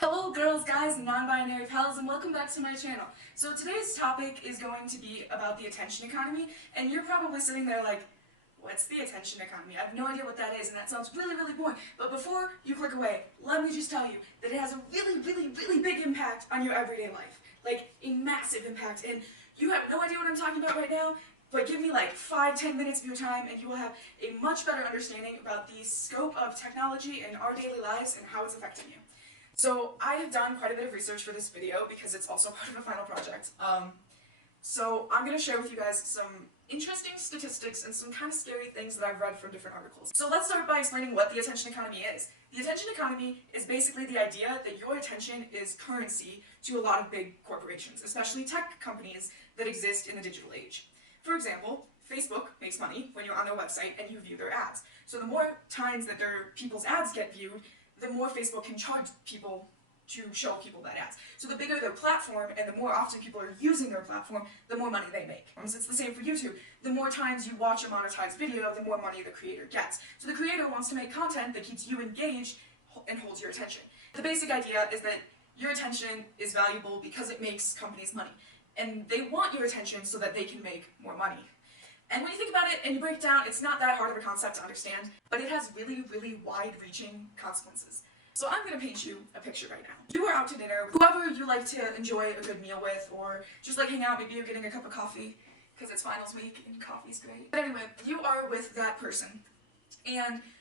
Hello girls, guys, and non-binary pals, and welcome back to my channel. So today's topic is going to be about the attention economy, and you're probably sitting there like, what's the attention economy? I have no idea what that is, and that sounds really, really boring. But before you click away, let me just tell you that it has a really, really, really big impact on your everyday life. Like, a massive impact, and you have no idea what I'm talking about right now, but give me like 5-10 minutes of your time and you will have a much better understanding about the scope of technology in our daily lives and how it's affecting you. So I have done quite a bit of research for this video because it's also part of a final project. So I'm going to share with you guys some interesting statistics and some kind of scary things that I've read from different articles. So let's start by explaining what the attention economy is. The attention economy is basically the idea that your attention is currency to a lot of big corporations, especially tech companies that exist in the digital age. For example, Facebook makes money when you're on their website and you view their ads. So the more times that their people's ads get viewed, the more Facebook can charge people to show people that ads. So the bigger their platform and the more often people are using their platform, the more money they make. It's the same for YouTube. The more times you watch a monetized video, the more money the creator gets. So the creator wants to make content that keeps you engaged and holds your attention. The basic idea is that your attention is valuable because it makes companies money. And they want your attention so that they can make more money. And when you think about it and you break it down, it's not that hard of a concept to understand, but it has really, really wide-reaching consequences. So I'm going to paint you a picture right now. You are out to dinner with whoever you like to enjoy a good meal with, or just like hang out, maybe you're getting a cup of coffee, because it's finals week and coffee's great. But anyway, you are with that person,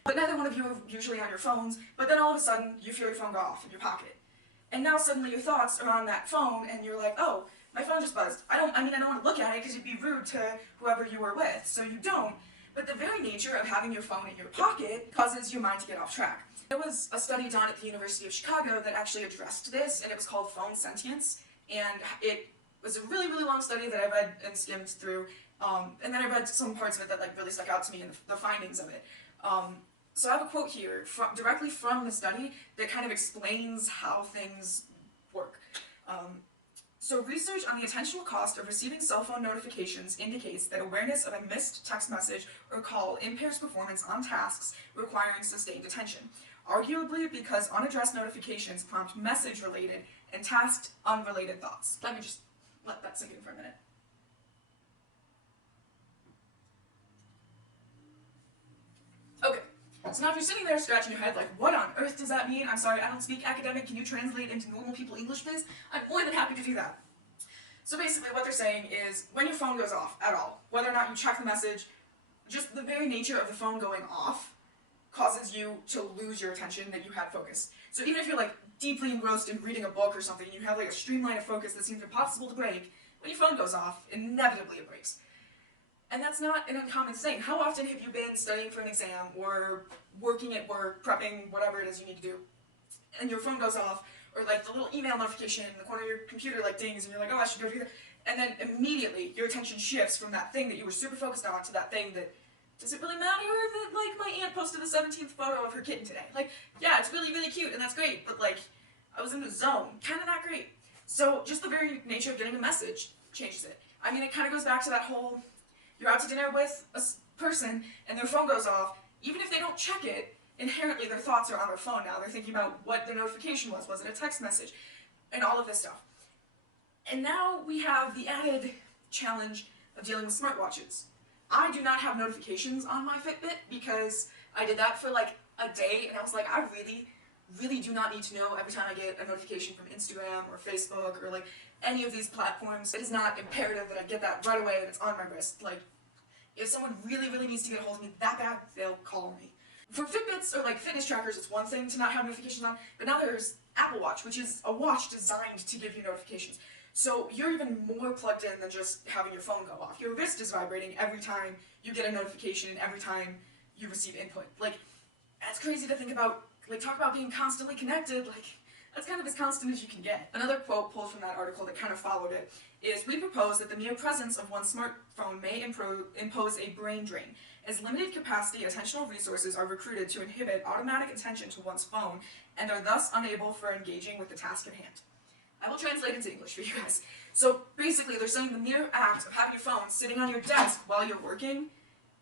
but neither one of you are usually on your phones, but then all of a sudden you feel your phone go off in your pocket. And now suddenly your thoughts are on that phone and you're like, oh, my phone just buzzed. I don't want to look at it because it'd be rude to whoever you were with, so you don't. But the very nature of having your phone in your pocket causes your mind to get off track. There was a study done at the University of Chicago that actually addressed this, and it was called phone sentience. And it was a really, really long study that I read and skimmed through. And then I read some parts of it that really stuck out to me and the findings of it. So I have a quote here directly from the study that kind of explains how things work. So research on the attentional cost of receiving cell phone notifications indicates that awareness of a missed text message or call impairs performance on tasks requiring sustained attention, arguably because unaddressed notifications prompt message-related and task-unrelated thoughts. Let me just let that sink in for a minute. Okay, so now if you're sitting there scratching your head like, what on earth does that mean? I'm sorry, I don't speak academic. Can you translate into normal people English, please? I'm more than happy to do that. So basically what they're saying is, when your phone goes off at all, whether or not you check the message, just the very nature of the phone going off causes you to lose your attention that you had focused. So even if you're like deeply engrossed in reading a book or something, and you have like a streamline of focus that seems impossible to break, when your phone goes off, inevitably it breaks. And that's not an uncommon thing. How often have you been studying for an exam or working at work, prepping, whatever it is you need to do, and your phone goes off, or like the little email notification in the corner of your computer like dings, and you're like, oh, I should go do that. And then immediately your attention shifts from that thing that you were super focused on to that thing that, does it really matter that like my aunt posted the 17th photo of her kitten today? Like, yeah, it's really, really cute and that's great, but like, I was in the zone. Kind of not great. So just the very nature of getting a message changes it. I mean, it kind of goes back to that whole, you're out to dinner with a person and their phone goes off, even if they don't check it, inherently their thoughts are on their phone now. They're thinking about what the notification was it a text message, and all of this stuff. And now we have the added challenge of dealing with smartwatches. I do not have notifications on my Fitbit because I did that for like a day and I was like, I really, really do not need to know every time I get a notification from Instagram or Facebook or like any of these platforms. It is not imperative that I get that right away and it's on my wrist. Like, if someone really, really needs to get a hold of me that bad, they'll call me. For Fitbits or like fitness trackers, it's one thing to not have notifications on, but now there's Apple Watch, which is a watch designed to give you notifications. So you're even more plugged in than just having your phone go off. Your wrist is vibrating every time you get a notification, every time you receive input. Like, that's crazy to think about. Like, talk about being constantly connected. Like, that's kind of as constant as you can get. Another quote pulled from that article that kind of followed it is, we propose that the mere presence of one's smartphone may impose a brain drain, as limited capacity attentional resources are recruited to inhibit automatic attention to one's phone and are thus unable for engaging with the task at hand. I will translate into English for you guys. So basically they're saying the mere act of having your phone sitting on your desk while you're working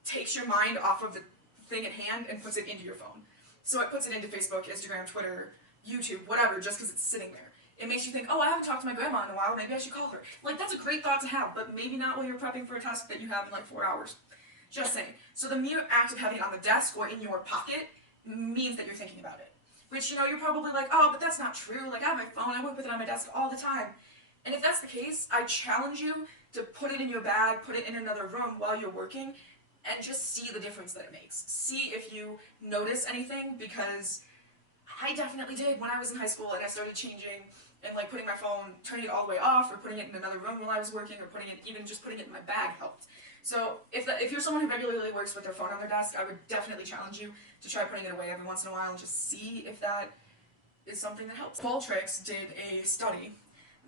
takes your mind off of the thing at hand and puts it into your phone. So it puts it into Facebook, Instagram, Twitter, YouTube, whatever, just because it's sitting there. It makes you think, oh, I haven't talked to my grandma in a while, maybe I should call her. Like, that's a great thought to have, but maybe not while you're prepping for a test that you have in like 4 hours. Just saying. So the mere act of having it on the desk or in your pocket means that you're thinking about it. Which, you know, you're probably like, oh, but that's not true. Like, I have my phone, I work with it on my desk all the time. And if that's the case, I challenge you to put it in your bag, put it in another room while you're working, and just see the difference that it makes. See if you notice anything, because I definitely did when I was in high school and I started changing and like putting my phone, turning it all the way off, or putting it in another room while I was working, or even just putting it in my bag helped. So if you're someone who regularly works with their phone on their desk, I would definitely challenge you to try putting it away every once in a while and just see if that is something that helps. Qualtrics did a study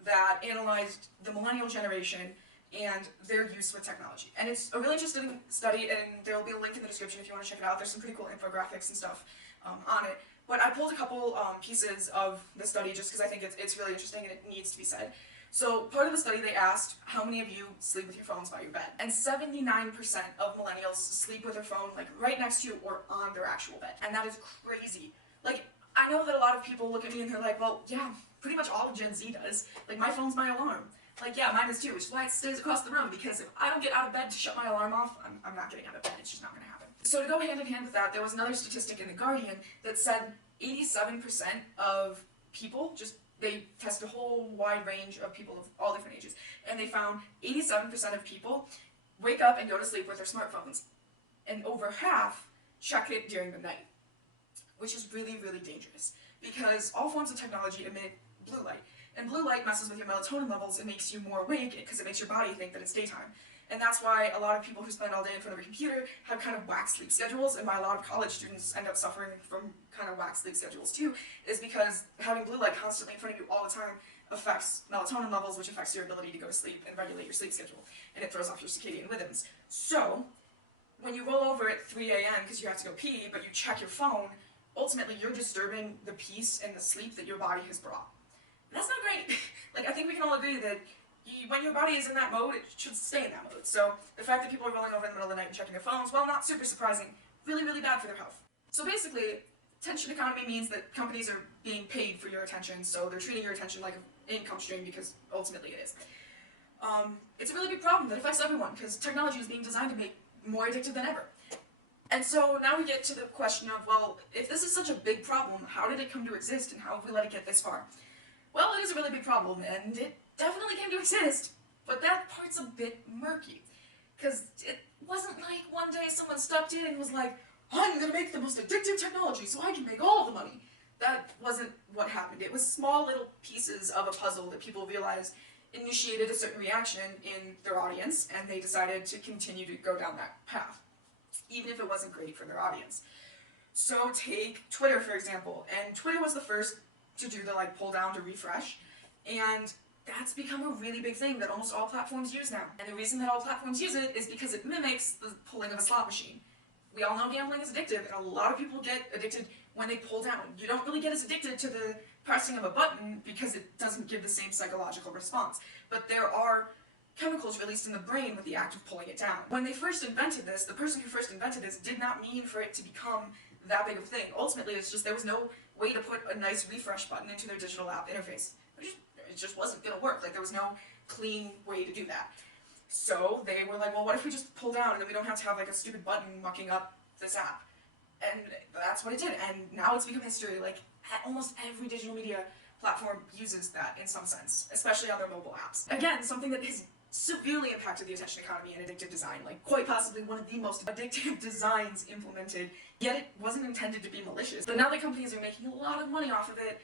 that analyzed the millennial generation and their use with technology. And it's a really interesting study, and there will be a link in the description if you want to check it out. There's some pretty cool infographics and stuff on it. But I pulled a couple pieces of the study just because I think it's really interesting and it needs to be said. So part of the study, they asked how many of you sleep with your phones by your bed. And 79% of millennials sleep with their phone like right next to you or on their actual bed. And that is crazy. Like, I know that a lot of people look at me and they're like, well, yeah, pretty much all of Gen Z does. Like, my phone's my alarm. Like, yeah, mine is too, which is why it stays across the room, because if I don't get out of bed to shut my alarm off, I'm not getting out of bed. It's just not going to happen. So to go hand in hand with that, there was another statistic in The Guardian that said 87% of people, they test a whole wide range of people of all different ages, and they found 87% of people wake up and go to sleep with their smartphones, and over half check it during the night, which is really, really dangerous, because all forms of technology emit blue light, and blue light messes with your melatonin levels and makes you more awake because it makes your body think that it's daytime. And that's why a lot of people who spend all day in front of a computer have kind of whack sleep schedules, and why a lot of college students end up suffering from kind of whack sleep schedules too, is because having blue light constantly in front of you all the time affects melatonin levels, which affects your ability to go to sleep and regulate your sleep schedule, and it throws off your circadian rhythms. So, when you roll over at 3 a.m. because you have to go pee, but you check your phone, ultimately you're disturbing the peace and the sleep that your body has brought. And that's not great. Like, I think we can all agree that when your body is in that mode, it should stay in that mode. So the fact that people are rolling over in the middle of the night and checking their phones, well, not super surprising, really, really bad for their health. So basically, attention economy means that companies are being paid for your attention, so they're treating your attention like an income stream, because ultimately it is. It's a really big problem that affects everyone, because technology is being designed to make more addictive than ever. And so now we get to the question of, well, if this is such a big problem, how did it come to exist, and how have we let it get this far? Well, it is a really big problem, and it definitely came to exist, but that part's a bit murky, because it wasn't like one day someone stepped in and was like, I'm gonna make the most addictive technology so I can make all the money. That wasn't what happened. It was small little pieces of a puzzle that people realized initiated a certain reaction in their audience, and they decided to continue to go down that path, even if it wasn't great for their audience. So take Twitter, for example, and Twitter was the first to do the pull down to refresh, and that's become a really big thing that almost all platforms use now. And the reason that all platforms use it is because it mimics the pulling of a slot machine. We all know gambling is addictive, and a lot of people get addicted when they pull down. You don't really get as addicted to the pressing of a button because it doesn't give the same psychological response. But there are chemicals released in the brain with the act of pulling it down. When they first invented this, the person who first invented this did not mean for it to become that big of a thing. Ultimately, it's just there was no way to put a nice refresh button into their digital app interface. It just wasn't going to work. There was no clean way to do that. So they were like, well, what if we just pull down and then we don't have to have a stupid button mucking up this app? And that's what it did. And now it's become history. Almost every digital media platform uses that in some sense, especially on their mobile apps. Again, something that has severely impacted the attention economy and addictive design, quite possibly one of the most addictive designs implemented, yet it wasn't intended to be malicious. But now that companies are making a lot of money off of it,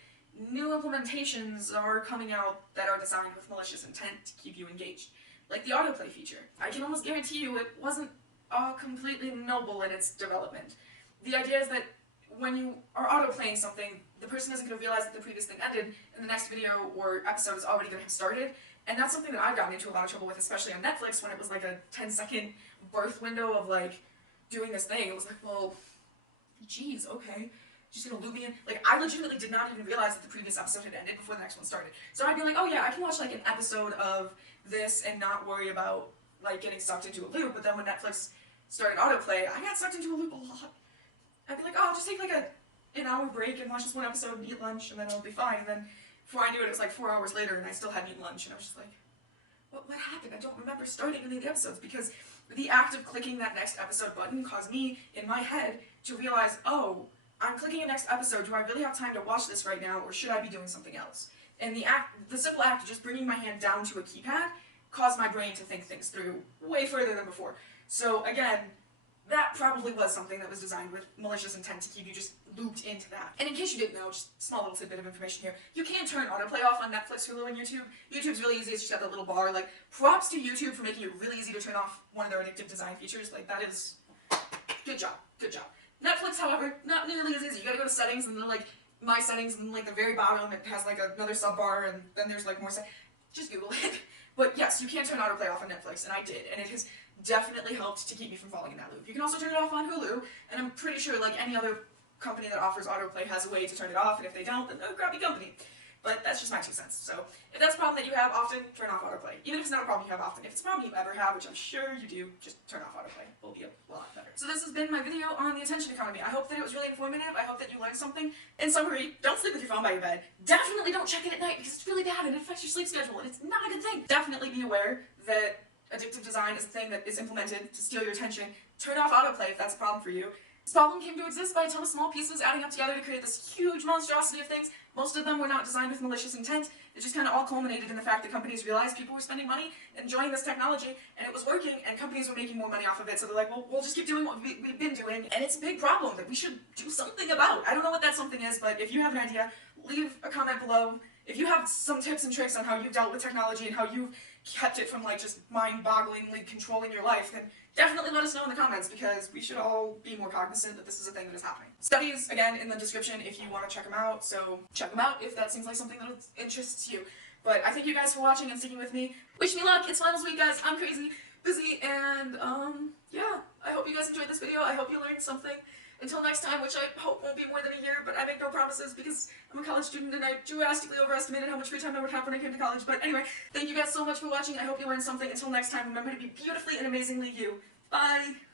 new implementations are coming out that are designed with malicious intent to keep you engaged. Like the autoplay feature. I can almost guarantee you it wasn't completely noble in its development. The idea is that when you are autoplaying something, the person isn't going to realize that the previous thing ended, and the next video or episode is already going to have started. And that's something that I've gotten into a lot of trouble with, especially on Netflix, when it was a 10-second birth window of doing this thing. It was well, geez, okay. Just gonna loop me in. I legitimately did not even realize that the previous episode had ended before the next one started. So I'd be like, oh yeah, I can watch an episode of this and not worry about getting sucked into a loop. But then when Netflix started autoplay, I got sucked into a loop a lot. I'd be like, oh, I'll just take an hour break and watch this one episode and eat lunch, and then I'll be fine. And then before I knew it, it was like 4 hours later, and I still hadn't eaten lunch, and I was just like, what happened? I don't remember starting any of the episodes, because the act of clicking that next episode button caused me, in my head, to realize, oh, I'm clicking a next episode, do I really have time to watch this right now, or should I be doing something else? And the simple act of just bringing my hand down to a keypad caused my brain to think things through way further than before. So again, that probably was something that was designed with malicious intent to keep you just looped into that. And in case you didn't know, just a small little tidbit of information here, you can turn autoplay off on Netflix, Hulu, and YouTube. YouTube's really easy, it's just got that little bar. Like, props to YouTube for making it really easy to turn off one of their addictive design features. Like, that is, good job, good job. Netflix, however, not nearly as easy. You gotta go to settings, and then like, my settings, and like the very bottom, it has like another sub bar, and then there's like more just Google it. But yes, you can turn autoplay off on Netflix, and I did, and it has definitely helped to keep me from falling in that loop. You can also turn it off on Hulu, and I'm pretty sure like any other company that offers autoplay has a way to turn it off, and if they don't, then they're a crappy company. But that's just my 2 cents. So if that's a problem that you have often, turn off autoplay. Even if it's not a problem you have often, if it's a problem you ever have, which I'm sure you do, just turn off autoplay. It will be a lot better. So this has been my video on the attention economy. I hope that it was really informative. I hope that you learned something. In summary, don't sleep with your phone by your bed. Definitely don't check it at night, because it's really bad and it affects your sleep schedule, and it's not a good thing. Definitely be aware that addictive design is a thing that is implemented to steal your attention. Turn off autoplay if that's a problem for you. This problem came to exist by a ton of small pieces adding up together to create this huge monstrosity of things. Most of them were not designed with malicious intent. It just kind of all culminated in the fact that companies realized people were spending money enjoying this technology, and it was working, and companies were making more money off of it, so they're like, well, we'll just keep doing what we've been doing, and it's a big problem that we should do something about. I don't know what that something is, but if you have an idea, leave a comment below. If you have some tips and tricks on how you've dealt with technology and how you've kept it from like just mind-bogglingly controlling your life, then definitely let us know in the comments, because we should all be more cognizant that this is a thing that is happening. Studies, again, in the description if you want to check them out, so check them out if that seems like something that interests you. But I thank you guys for watching and sticking with me. Wish me luck, it's finals week, guys. I'm crazy, busy, and yeah, I hope you guys enjoyed this video. I hope you learned something. Until next time, which I hope won't be more than a year, but I make no promises because I'm a college student and I drastically overestimated how much free time I would have when I came to college. But anyway, thank you guys so much for watching. I hope you learned something. Until next time, remember to be beautifully and amazingly you. Bye!